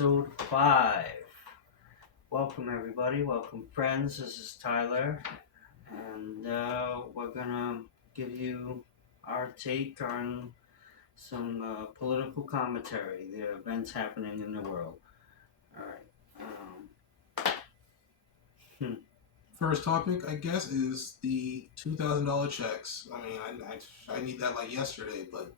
episode 5. Welcome, everybody. Welcome, friends. This is Tyler, and we're gonna give you our take on some political commentary, the events happening in the world. All right. First topic, I guess, is the $2,000 checks. I mean, I need that like yesterday, but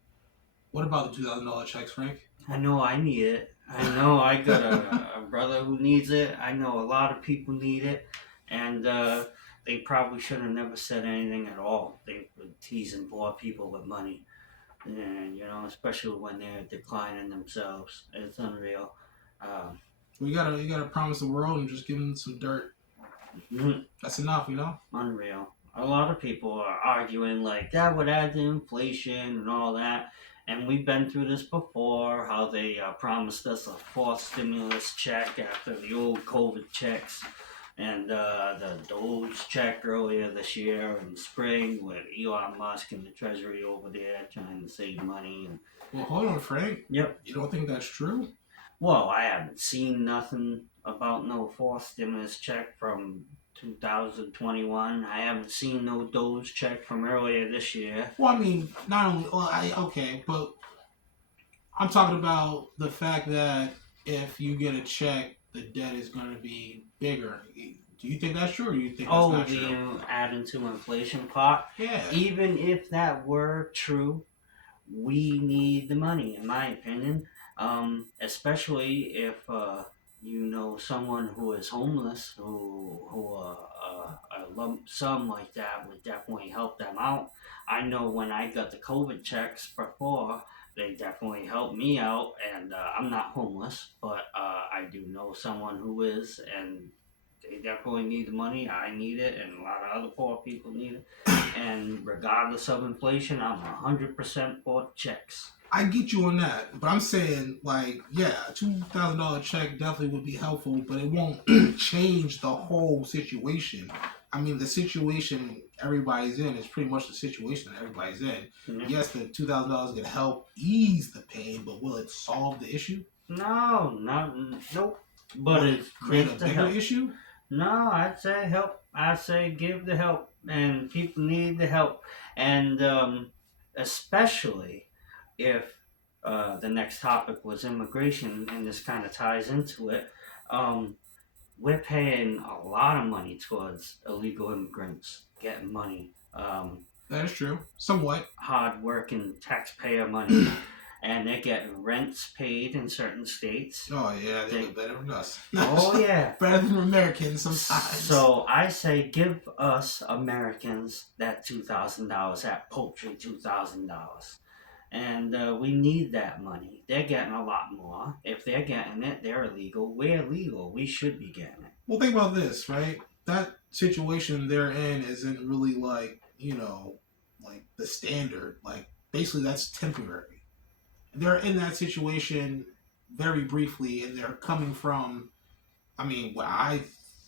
what about the $2,000 checks, Frank? I know I need it. I know I got a brother who needs it. I know a lot of people need it, and they probably should have never said anything at all. They were teasing poor people with money, and especially when they're declining themselves. It's unreal. Um, You gotta promise the world and just give them some dirt. That's enough. Unreal. A lot of people are arguing like that would add to inflation and all that. And we've been through this before, how they promised us a fourth stimulus check after the old COVID checks. And the Doge check earlier this year in spring with Elon Musk and the Treasury over there trying to save money. Well, hold on, Frank. Yep. You don't think that's true? Well, I haven't seen nothing about no fourth stimulus check from 2021. I haven't seen no Doge check from earlier this year. Well, I mean, not only, okay, but I'm talking about the fact that if you get a check, the debt is going to be bigger. Do you think that's true, or do you think that's not true? You add into inflation pot? Yeah. Even if that were true, we need the money, in my opinion. Especially if you know someone who is homeless, who a lump sum like that would definitely help them out. I know when I got the COVID checks before, they definitely helped me out, and I'm not homeless, but I do know someone who is, and they definitely need the money. I need it, and a lot of other poor people need it. And regardless of inflation, I'm 100% for checks. I get you on that, but I'm saying, like, yeah, a $2,000 check definitely would be helpful, but it won't change the whole situation. I mean, the situation everybody's in is pretty much the situation that everybody's in. Mm-hmm. Yes, the $2,000 can help ease the pain, but will it solve the issue? No, nope. But it create a bigger issue? No, I'd say help. I'd say give the help, and people need the help, and especially if the next topic was immigration, and this kind of ties into it. We're paying a lot of money towards illegal immigrants getting money. That is true. Somewhat. Hard-working taxpayer money. And they're getting rents paid in certain states. Oh, yeah, they look better than us. Oh, yeah. Better than Americans sometimes. So I say give us Americans that $2,000, that paltry $2,000. And we need that money. They're getting a lot more. If they're getting it, they're illegal. We're legal. We should be getting it. Well, think about this, right? That situation they're in isn't really like the standard. Like, basically, that's temporary. They're in that situation very briefly, and they're coming from, what I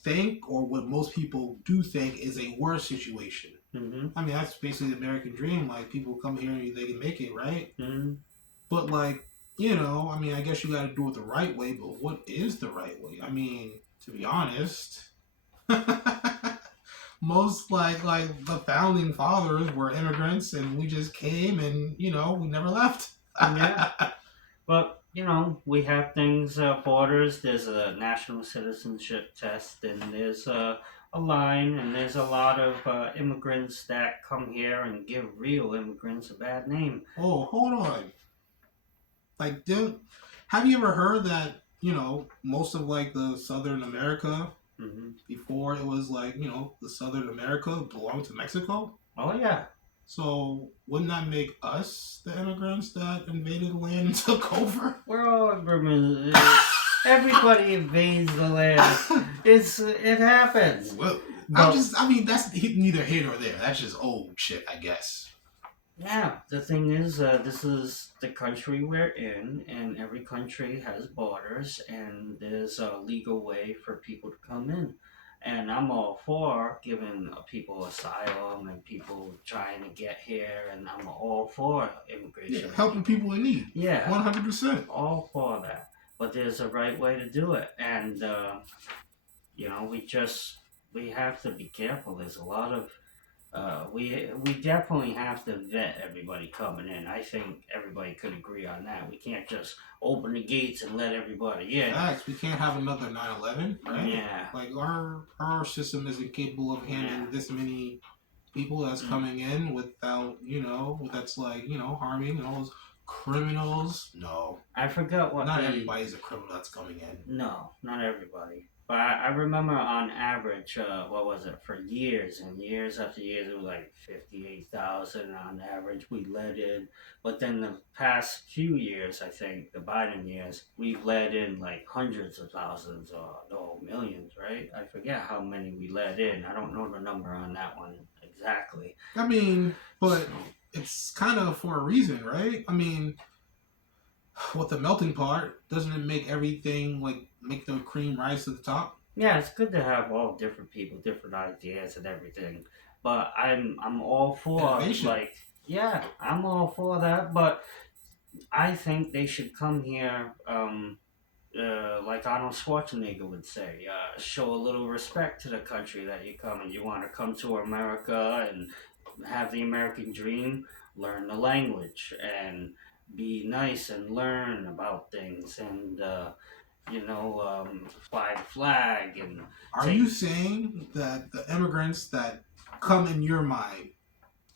think, or what most people do think, is a worse situation. Mm-hmm. That's basically the American dream. Like, people come here and they can make it, right? Mm-hmm. But, I guess you got to do it the right way, but what is the right way? To be honest, most, like the founding fathers were immigrants, and we just came and, we never left. Yeah. But, we have things, borders, there's a national citizenship test, and there's a line, and there's a lot of immigrants that come here and give real immigrants a bad name. Oh, hold on. Have you ever heard that, most of, the Southern America, mm-hmm. before it was, the Southern America belonged to Mexico? Oh, yeah. So, wouldn't that make us the immigrants that invaded the land and took over? We're all immigrants. Everybody invades the land. It happens. Well, that's neither here nor there. That's just old shit, I guess. Yeah, the thing is, this is the country we're in, and every country has borders, and there's a legal way for people to come in. And I'm all for giving people asylum and people trying to get here, and I'm all for immigration. Yeah, helping people in need. Yeah. 100%. All for that. but there's a right way to do it, and you know, we have to be careful. There's a lot of we definitely have to vet everybody coming in. I think everybody could agree on that. We can't just open the gates and let everybody in. Facts. We can't have another 9/11, right? Yeah, Like our system isn't capable of yeah. handling this many people that's Mm. coming in without, that's like, harming and all those criminals. No, I forgot what not the everybody's a criminal that's coming in. no, not everybody. But I remember on average, what was it, for years and years after years, it was like 58,000 on average we let in. But then the past few years, I think, the Biden years, we've let in like hundreds of thousands or no, millions, right? I forget how many we let in. I don't know the number on that one exactly. I mean, So, but it's kind of for a reason, right? I mean, with the melting pot, doesn't it make everything like make the cream rise to the top? yeah, it's good to have all different people, different ideas and everything. But I'm all for Innovation. like yeah, I'm all for that. But I think they should come here, like Arnold Schwarzenegger would say, show a little respect to the country that you come and you want to come to America and have the American dream, learn the language and be nice and learn about things and fly the flag and Are you take. saying that the immigrants that come in your mind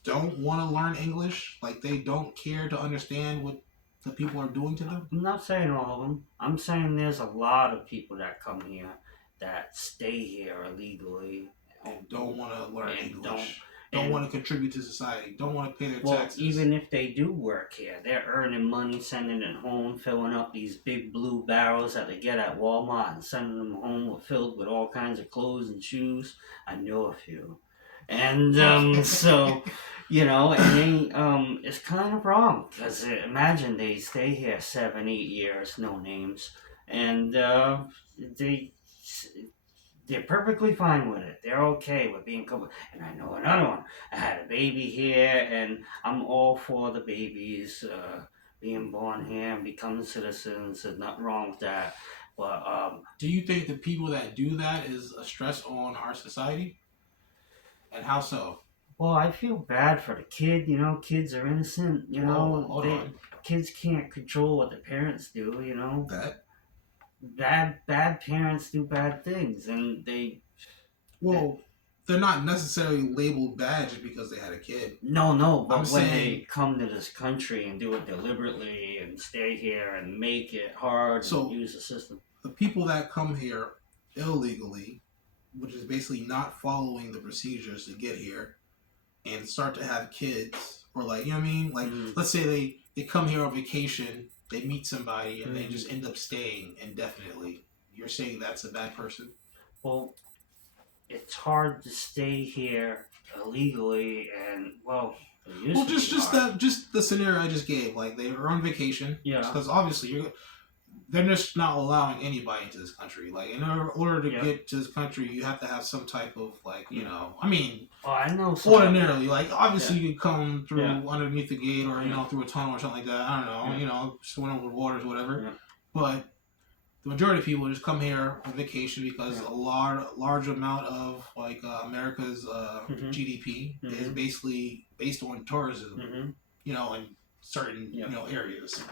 don't want to learn English? Like they don't care to understand what the people are doing to them I'm not saying all of them. I'm saying there's a lot of people that come here that stay here illegally and don't want to learn and don't. English, don't want And to contribute to society, don't want to pay their well, taxes. even if they do work here, they're earning money, sending it home, filling up these big blue barrels that they get at Walmart and sending them home filled with all kinds of clothes and shoes. I know a few. And so, Okay. it's kind of wrong because imagine they stay here 7, 8 years, no names, and they they're perfectly fine with it. They're okay with being covered. And I know another one. I had a baby here, and I'm all for the babies being born here and becoming citizens. There's nothing wrong with that. But Do you think the people that do that is a stress on our society? And how so? well, I feel bad for the kid. You know, kids are innocent. You Whoa, know, hold they on. kids can't control what their parents do. You know, That bad parents do bad things, and they well, they're not necessarily labeled bad just because they had a kid. no, I'm but when saying they come to this country and do it deliberately and stay here and make it hard and so use the system. the people that come here illegally, which is basically not following the procedures to get here and start to have kids, or like, you know what I mean? Like, Mm, let's say they come here on vacation, they meet somebody, and they mm. just end up staying indefinitely. You're saying that's a bad person? Well, it's hard to stay here illegally, and well, it Well, used to be just hard. that, just the scenario I just gave. Like they were on vacation, Yeah, because obviously they're just not allowing anybody into this country. Like in order to yeah, get to this country, you have to have some type of like, yeah. I mean, Well, I know some of it. ordinarily, like obviously Yeah, you could come yeah, through underneath the gate or yeah, through a tunnel or something like that. I don't know, yeah, just went over waters, whatever. yeah, But the majority of people just come here on vacation because yeah. a large amount of like America's Mhm, GDP is mhm, basically based on tourism, mhm. in certain Yeah, areas.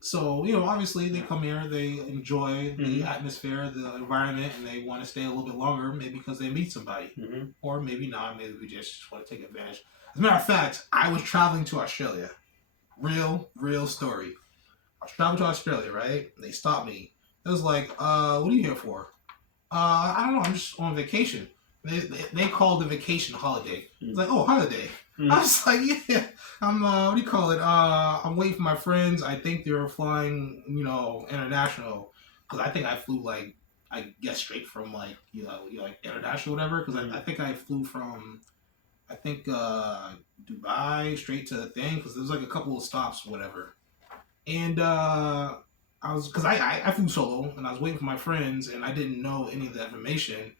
So obviously they yeah. come here, they enjoy the Mhm, atmosphere, the environment, and they want to stay a little bit longer, maybe because they meet somebody, mhm, or maybe not. Maybe we just want to take advantage. As a matter of fact, I was traveling to Australia. Real story. I was traveling to Australia, right? They stopped me. It was like, what are you here for? I don't know. I'm just on vacation. They called the vacation holiday. It's mhm, like, oh, holiday. I mhm, was like, yeah. I'm what do you call it? I'm waiting for my friends. I think they're flying, international. Because I think I flew like, I guess straight from like, like international, whatever. Because I mhm, think I flew from, I think Dubai straight to the thing. Because there was like a couple of stops, whatever. And I was because I flew solo and I was waiting for my friends and I didn't know any of the information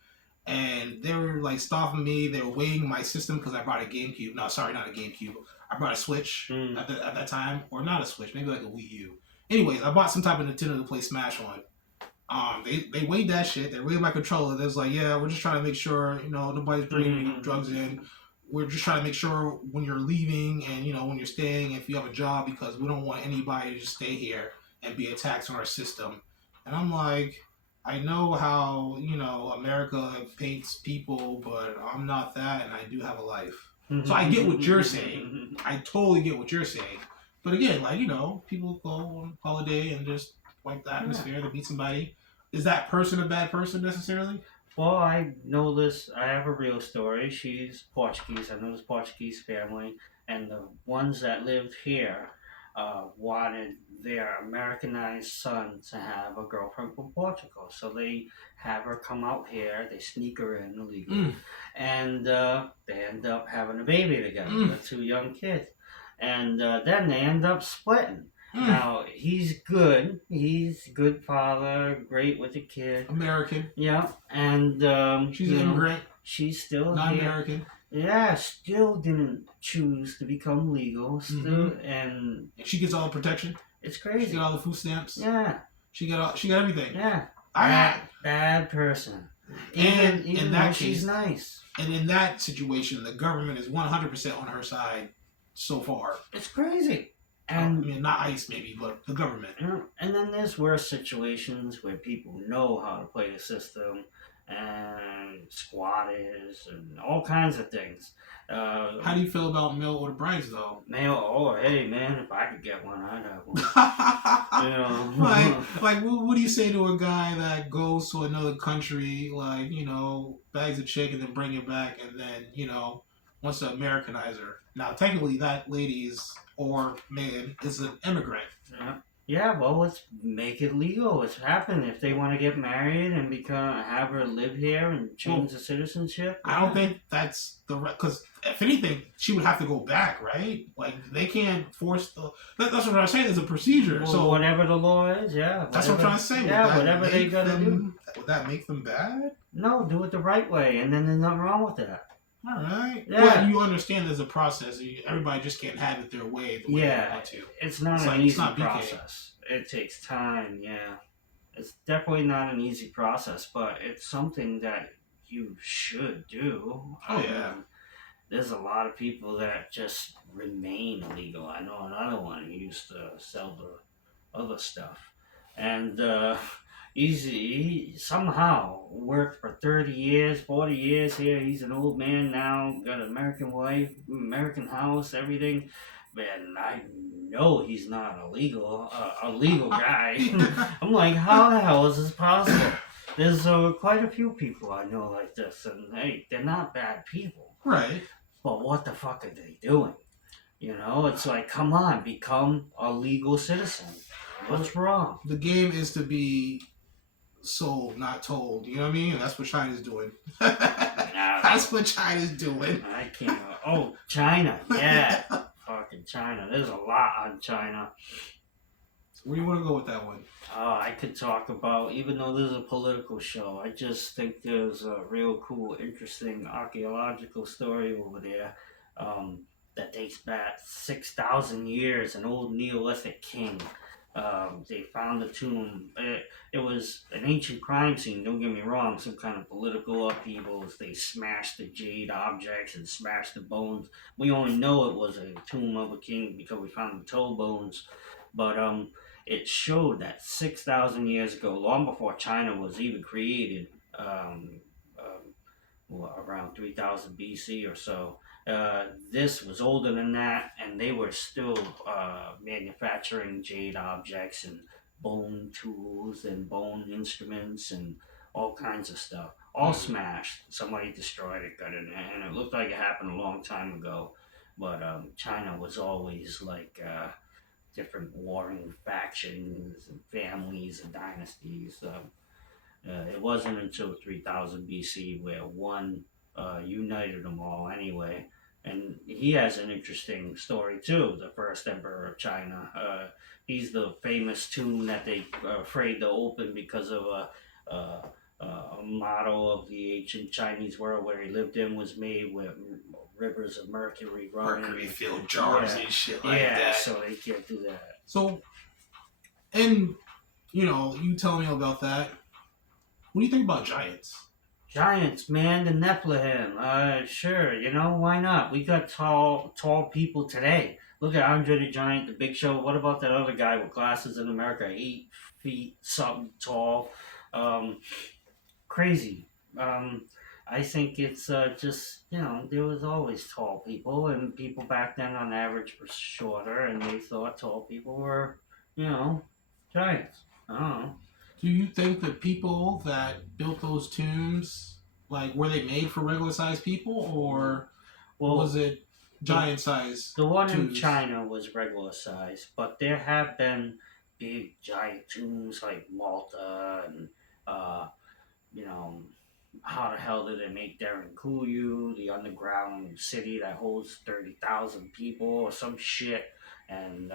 and they were like stopping me. They were weighing my system because I brought a GameCube. No, sorry, not a GameCube. I brought a Switch mhm, at that time, or not a Switch, maybe like a Wii U. Anyways, I bought some type of Nintendo to play Smash on. They weighed that shit. They weighed my controller. They was like, yeah, we're just trying to make sure nobody's bringing any drugs in. We're just trying to make sure when you're leaving and when you're staying, if you have a job, because we don't want anybody to just stay here and be a tax on our system. And I'm like, I know how America paints people, but I'm not that, and I do have a life. So I get what you're saying. I totally get what you're saying. But again, like people go on holiday and just like the atmosphere to meet somebody. Is that person a bad person necessarily? Well, I know this. I have a real story. She's Portuguese. I know this Portuguese family, and the ones that lived here wanted their Americanized son to have a girlfriend from Portugal. So they have her come out here. They sneak her in illegally, and they end up having a baby together. The two young kids, and then they end up splitting. Now he's good. He's a good father, great with the kid. American. Yeah, and she's an immigrant. She's still not here. American. Yeah, still didn't choose to become legal. Still, and she gets all the protection. It's crazy. She got all the food stamps. Yeah, she got everything. Yeah, bad person. And even in that case, she's nice. And in that situation, the government is 100% on her side so far. It's crazy. And I mean, not ICE maybe, but the government. And then there's worse situations where people know how to play the system, and squatters and all kinds of things. How do you feel about mail order brides, though? Hey man, if I could get one, I'd have one. like, what do you say to a guy that goes to another country, like, bags a chick and then bring it back, and then, wants to Americanize her? Now, technically, that lady is, or man, is an immigrant. Yeah, well, let's make it legal. Let's happen if they want to get married and have her live here and change the citizenship. I don't think that's the right, because if anything, she would have to go back, right? Like they can't force the. That's what I'm saying. There's a procedure. Well, so whatever the law is, yeah. That's what I'm trying to say. Yeah, whatever they gotta do. Would that make them bad? No, do it the right way, and then there's nothing wrong with that. All right. Yeah. But you understand there's a process. Everybody just can't have it their way the way they want to. It's not an easy process. It takes time, yeah. It's definitely not an easy process, but it's something that you should do. Oh, yeah. There's a lot of people that just remain illegal. I know another one who used to sell the other stuff. And he somehow worked for 30 years, 40 years here. He's an old man now, got an American wife, American house, everything. Man, I know he's not a legal guy. I'm like, how the hell is this possible? There's quite a few people I know like this, and hey, they're not bad people. Right. But what the fuck are they doing? It's like, come on, become a legal citizen. What's wrong? The game is to be sold, not told. You know what I mean? That's what China's doing. That's what China's doing. I can't. Oh, China. Yeah. Fucking China. There's a lot on China. Where do you want to go with that one? I could talk about, even though this is a political show, I just think there's a real cool, interesting archaeological story over there that dates back 6,000 years, an old Neolithic king. They found the tomb. It was an ancient crime scene, don't get me wrong, some kind of political upheavals. They smashed the jade objects and smashed the bones. We only know it was a tomb of a king because we found the toe bones. But it showed that 6,000 years ago, long before China was even created, around 3000 BC or so, this was older than that, and they were still manufacturing jade objects and bone tools and bone instruments and all kinds of stuff. All smashed. Somebody destroyed it, got it, and it looked like it happened a long time ago. But China was always like different warring factions and families and dynasties. It wasn't until 3000 BC where one united them all anyway. And he has an interesting story too, the first emperor of China. He's the famous tomb that they are afraid to open because of a model of the ancient Chinese world where he lived in was made with rivers of mercury running. Mercury filled jars and shit like that. Yeah, so they can't do that. So, And you tell me about that. What do you think about giants? Giants, man, the Nephilim. Sure, why not? We got tall people today. Look at Andre the Giant, the Big Show. What about that other guy with glasses in America, 8 feet something tall? Um, Crazy. Um, I think it's just there was always tall people, and people back then on average were shorter, and they thought tall people were giants. I don't know. Do you think the people that built those tombs, like, were they made for regular sized people, or was Well, it the giant size the one in tombs? China was regular size, but there have been big giant tombs like Malta and uh, you know, how the hell did they make Darren Kuyu, the underground city that holds 30,000 people or some shit, and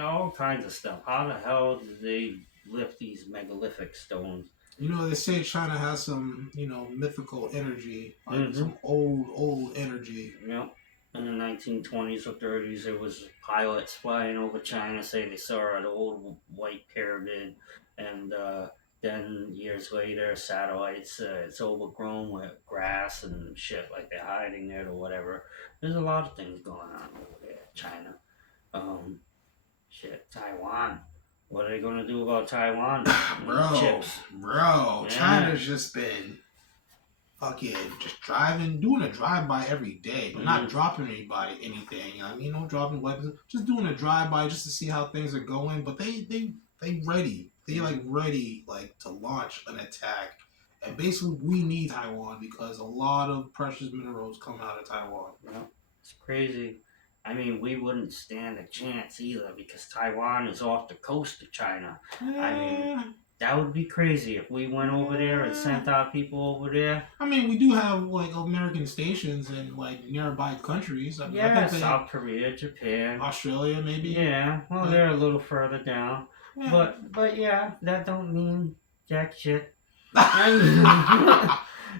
all kinds of stuff. How the hell did they lift these megalithic stones? They say China has some, mythical energy, like Mm-hmm. some old energy. Yep. In the 1920s or 30s, there was pilots flying over China saying they saw an old white pyramid, and then years later, satellites. It's overgrown with grass and shit, like they're hiding it or whatever. There's a lot of things going on over there, China. Um, Shit, Taiwan. What are they gonna do about Taiwan? bro, Chips. Yeah. China's just been fucking just driving, doing a drive by every day, but not Mm-hmm. dropping anybody anything. I mean, no dropping weapons, just doing a drive by just to see how things are going. But they ready. They like ready like to launch an attack. And basically, we need Taiwan because a lot of precious minerals come out of Taiwan. Yeah, it's crazy. I mean, we wouldn't stand a chance either because Taiwan is off the coast of China. I mean, Yeah, that would be crazy if we went over there and yeah. sent our people over there. I mean, we do have like American stations in like nearby countries. I mean, I Yeah, think they South Korea, Japan. Australia maybe, Yeah, well, but they're a little further down, yeah. but yeah, that don't mean jack shit. I mean,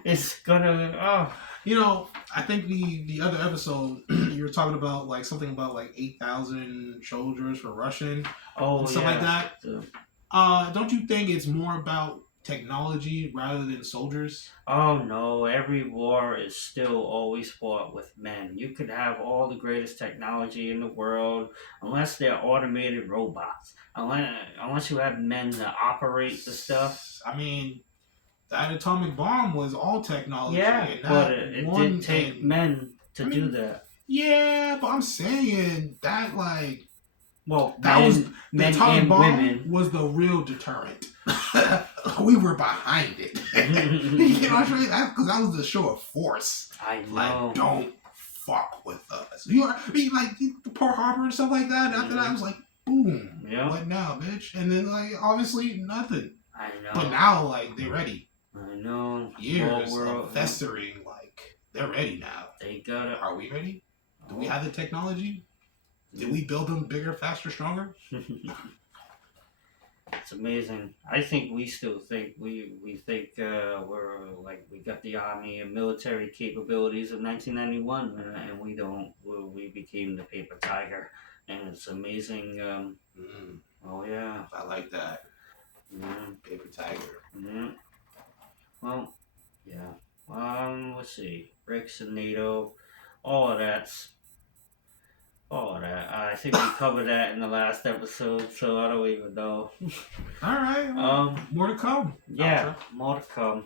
it's gonna. Oh, I think the other episode you were talking about like something about like 8,000 soldiers for Russian and oh stuff like yeah. that. Don't you think it's more about technology rather than soldiers? Oh no, every war is still always fought with men. You could have all the greatest technology in the world, unless they're automated robots. Unless you have men to operate the stuff. I mean, that atomic bomb was all technology, Yeah, and but that it did one. take And men to I do mean, that. yeah, but I'm saying that like Well, that was the men atomic and bomb women. was the real deterrent. We were behind it. You know what I'm saying? Because that was the show of force. I Like, know. don't fuck with us. I mean, like the Pearl Harbor and stuff like that. After that, I was like, boom. Yeah, What now, bitch? And then like obviously nothing. I But know. now like they're ready. I know. Years of World, festering. Like they're ready now. they got it. Are we ready? Do we Oh. have the technology? Did we build them bigger, faster, stronger? It's amazing. I think we still think we think we're like we got the army and military capabilities of 1991, and we don't. We became the paper tiger, and it's amazing. Mm, Oh yeah, I like that. yeah, Paper tiger. yeah. Well, yeah. Let's see. BRICS and NATO, all of that's all of that. I think we covered that in the last episode, so I don't even know. All right. Well, more to come. Yeah, Outro. more to come.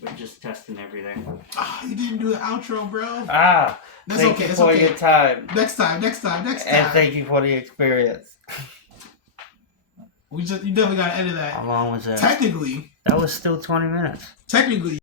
We're just testing everything. Ah, you didn't do the outro, bro. Ah, That's thank okay. you It's for okay. your time. Next time. And thank you for the experience. You definitely gotta edit How that. long was that? Technically, That was still 20 minutes.